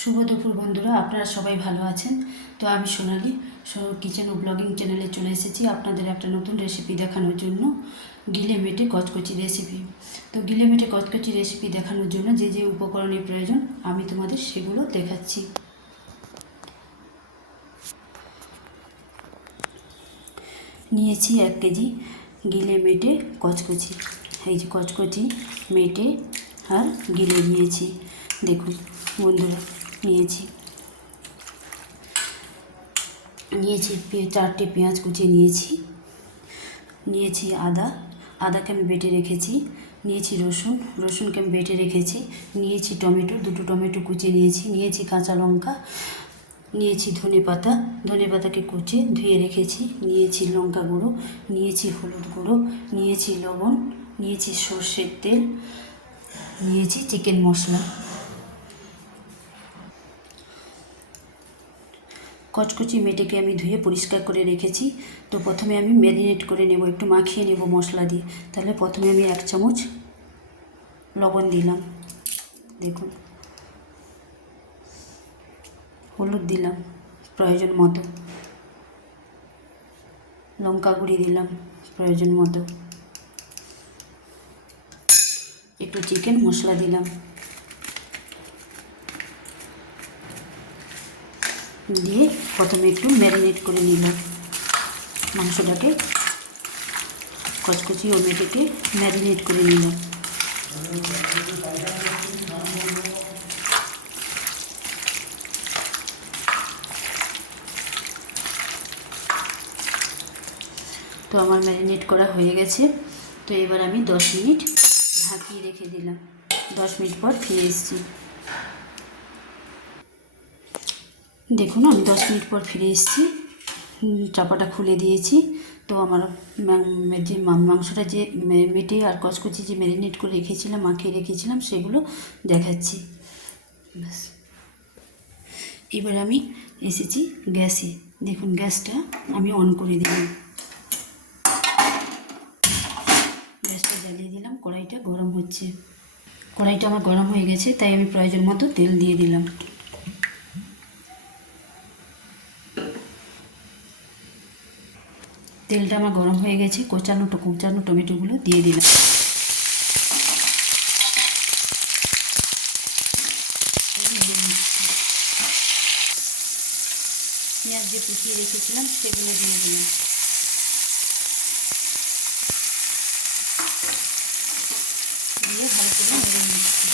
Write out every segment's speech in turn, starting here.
শুভ দুপুর বন্ধুরা, আপনারা সবাই ভালো আছেন? তো আমি সোনালি কিচেন ও ব্লগিং চ্যানেলে চলে এসেছি আপনাদের একটা নতুন রেসিপি দেখানোর জন্য, গিলে মেটে কচকচি রেসিপি তো গিলে মেটে কচকচি রেসিপি দেখানোর জন্য যে যে উপকরণের প্রয়োজন, আমি তোমাদের সেগুলো দেখাচ্ছি। নিয়েছি এক কেজি গিলে মেটে কচকচি এই যে কচকচি মেটে আর গিলে নিয়েছি। দেখুন বন্ধুরা। নিয়েছি। নিয়েছি চারটে পেঁয়াজ কুচিয়ে নিয়েছি। নিয়েছি আদা। আদাকে আমি বেটে রেখেছি। নিয়েছি রসুন। রসুনকে আমি বেটে রেখেছি। নিয়েছি টমেটো। দুটো টমেটো কুচিয়ে নিয়েছি। নিয়েছি কাঁচা লঙ্কা। নিয়েছি ধনে পাতা ধনে পাতাকে কুচিয়ে ধুয়ে রেখেছি। নিয়েছি লঙ্কা গুঁড়ো। নিয়েছি হলুদ গুঁড়ো। নিয়েছি লবণ। নিয়েছি সর্ষের তেল। নিয়েছি চিকেন মশলা। কচকচি মেটেকে আমি ধুয়ে পরিষ্কার করে রেখেছি। তো প্রথমে আমি ম্যারিনেট করে নেব, একটু মাখিয়ে নেব মশলা দিয়ে। তাহলে প্রথমে আমি এক চামচ লবণ দিলাম। দেখুন। হলুদ দিলাম, প্রয়োজন মতো। লঙ্কা গুঁড়ি দিলাম, প্রয়োজন মতো। একটু চিকেন মশলা দিলাম। দিয়ে প্রথমে একটু ম্যারিনেট করে নিলাম মাংসটাকে কচকচি ও মেটেকে ম্যারিনেট করে নিলাম তো আমার ম্যারিনেট করা হয়ে গেছে। তো এবার আমি দশ মিনিট ঢাকিয়ে রেখে দিলাম। দশ মিনিট পর ফিরে এসেছি। দেখুন, আমি দশ মিনিট পর ফিরে এসেছি। চাপাটা খুলে দিয়েছি। তো আমার যে মাংসটা যে মেটে আর কচকচি যে ম্যারিনেট করে রেখেছিলাম, মাখিয়ে রেখেছিলাম, সেগুলো দেখাচ্ছি। ব্যাস। এবার আমি এসেছি গ্যাসে। দেখুন, গ্যাসটা আমি অন করে দিলাম। গ্যাসটা জ্বালিয়ে দিলাম, কড়াইটা গরম হচ্ছে। কড়াইটা আমার গরম হয়ে গেছে, তাই আমি প্রয়োজন মতো তেল দিয়ে দিলাম। তেলটা আমার গরম হয়ে গেছে, কোচানো কুচানো টমেটোগুলো দিয়ে দিলাম। পেঁয়াজ যে কুচিয়ে রেখেছিলাম, সেগুলো দিয়ে দিলাম দিয়ে ভালো করে নেড়ে নিচ্ছি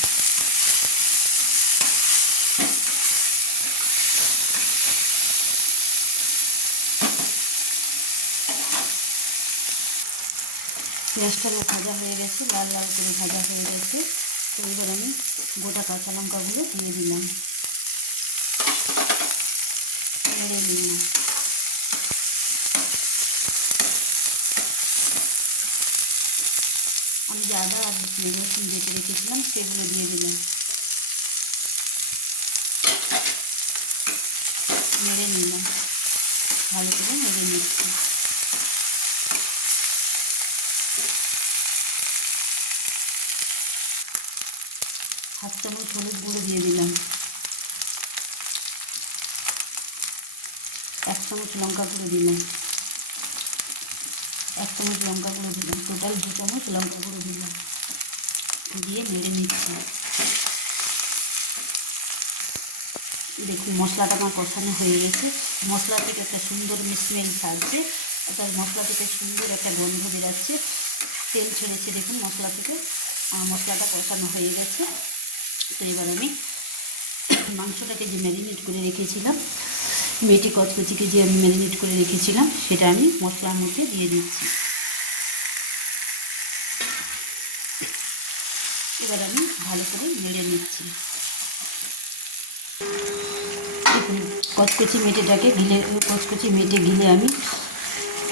পেঁয়াজটা ভাজা হয়ে গেছে, লাল লাল করে ভাজা হয়ে গেছে। তো এবার আমি গোটা কাঁচা লঙ্কাগুলো দিয়ে দিলাম। নেড়ে নিলাম আমি যে আদা আর রসুন বেটে রেখেছিলাম, সেগুলো দিয়ে দিলাম। নেড়ে নিলাম ভালো করে নেড়ে নিচ্ছি হাফ চামচ হলুদ গুঁড়ো দিয়ে দিলাম। এক চামচ লঙ্কা গুঁড়ো দিলাম। এক চামচ লঙ্কা গুঁড়ো দিলাম। টোটাল দু চামচ লঙ্কা গুঁড়ো দিলাম। দিয়ে নেড়ে নিচ্ছি। দেখুন, মশলাটা আমার কষানো হয়ে গেছে। মশলা থেকে একটা সুন্দর স্মেল ছাড়ছে। অর্থাৎ মশলা থেকে সুন্দর একটা গন্ধ বেরাচ্ছে। তেল ছেড়েছে, দেখুন, মশলা থেকে। মশলাটা কষানো হয়ে গেছে। তো এবার আমি মাংসটাকে যে ম্যারিনেট করে রেখেছিলাম মেটি কচকচিকে যে আমি ম্যারিনেট করে রেখেছিলাম, সেটা আমি মশলার মধ্যে দিয়ে দিচ্ছি। এবার আমি ভালো করে নেড়ে নিচ্ছি। কচকচি মেটেটাকে গিলে, কচকচি মেটে গিলে আমি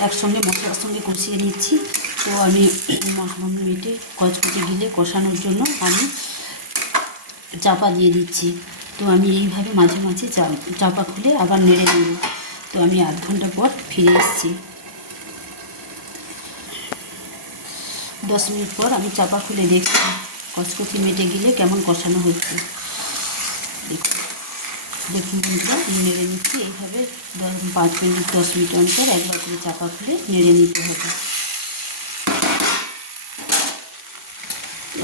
একসঙ্গে মশলার সঙ্গে কষিয়ে নিচ্ছি। তো আমি মেটে কচকচি গিলে কষানোর জন্য আমি চাপা দিয়ে দিচ্ছি। তো আমি এইভাবে মাঝে মাঝে চাপা খুলে আবার নেড়ে নেব তো আমি আধ ঘণ্টা পর ফিরে এসেছি। দশ মিনিট পর আমি চাপা খুলে দেখছি। কচকচি মেটে গেলে কেমন কষানো হচ্ছে। দেখুন। দেখুন নেড়ে নিচ্ছি। এইভাবে পাঁচ মিনিট, দশ মিনিট অন্তর একবার করে চাপা খুলে নেড়ে নিতে হবে।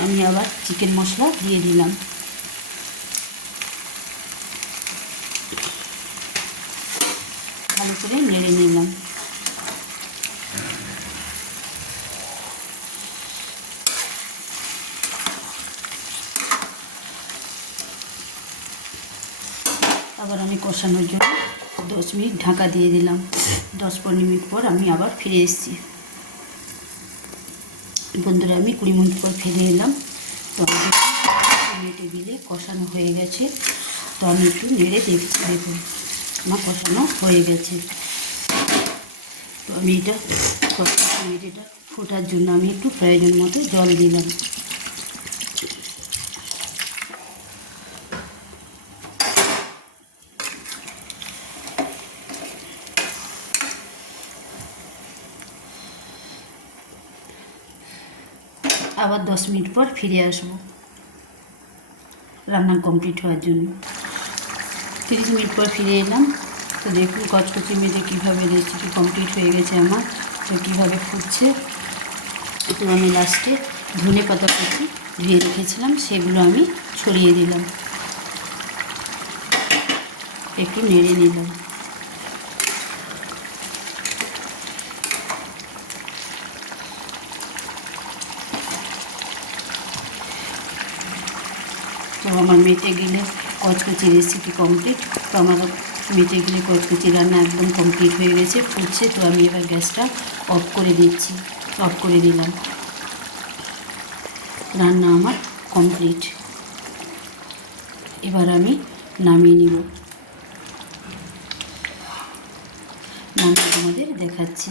আমি আবার চিকেন মশলা দিয়ে দিলাম। ভালো করে নেড়ে নিলাম। আবার আমি কষানোর জন্য দশ মিনিট ঢাকা দিয়ে দিলাম। দশ পনেরো মিনিট পর আমি আবার ফিরে এসেছি। বন্ধুরা, আমি কুড়ি মিনিট পর ফিরে এলাম। তো আমাদের টেবিলে কষানো হয়ে গেছে। তো আমি একটু নেড়ে দেখছি, দেখুন। আমার কষানো হয়ে গেছে। তো আমি এটা এটা ফোটার জন্য আমি একটু প্রয়োজন মতো জল দিলাম। আবার দশ মিনিট পর ফিরে আসব। রান্না কমপ্লিট হওয়ার জন্য। তিরিশ মিনিট পর ফিরে এলাম। তো দেখুন কচকচি মেজে কীভাবে রেসিপি কমপ্লিট হয়ে গেছে আমার, তো কীভাবে ফুটছে। তো আমি লাস্টে ধনে পাতা কুচি ধুয়ে রেখেছিলাম, সেগুলো আমি ছড়িয়ে দিলাম। একটু নেড়ে নিলাম। তো আমার মেটে গেলে কচকচি রেসিপি কমপ্লিট তো আমার মেটে গেলে কচকচি রান্না একদম কমপ্লিট হয়ে গেছে ফুটছে তো আমি এবার গ্যাসটা অফ করে দিচ্ছি অফ করে দিলাম। রান্না আমার কমপ্লিট এবার আমি নামিয়ে নিব। নামিয়ে তোমাদের দেখাচ্ছি।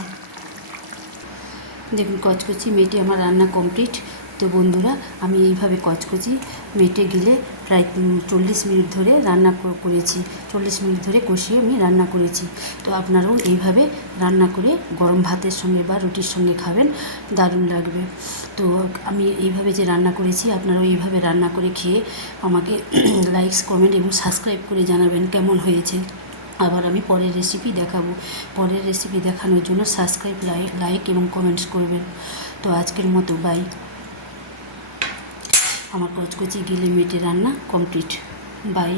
দেখুন, কচকচি মেটে আমার রান্না কমপ্লিট তো বন্ধুরা, আমি এইভাবে কচকচি মেটে গেলে প্রায় চল্লিশ মিনিট ধরে রান্না করেছি। চল্লিশ মিনিট ধরে কষিয়ে আমি রান্না করেছি। তো আপনারাও এইভাবে রান্না করে গরম ভাতের সঙ্গে বা রুটির সঙ্গে খাবেন, দারুণ লাগবে। তো আমি এইভাবে যে রান্না করেছি, আপনারাও এইভাবে রান্না করে খেয়ে আমাকে লাইকস কমেন্ট এবং সাবস্ক্রাইব করে জানাবেন কেমন হয়েছে। আবার আমি পরের রেসিপি দেখাবো। পরের রেসিপি দেখানোর জন্য সাবস্ক্রাইব লাইক লাইক এবং কমেন্টস করবেন। তো আজকের মতো বাই আমার কচকচি গিলে মেটে রান্না কমপ্লিট বাই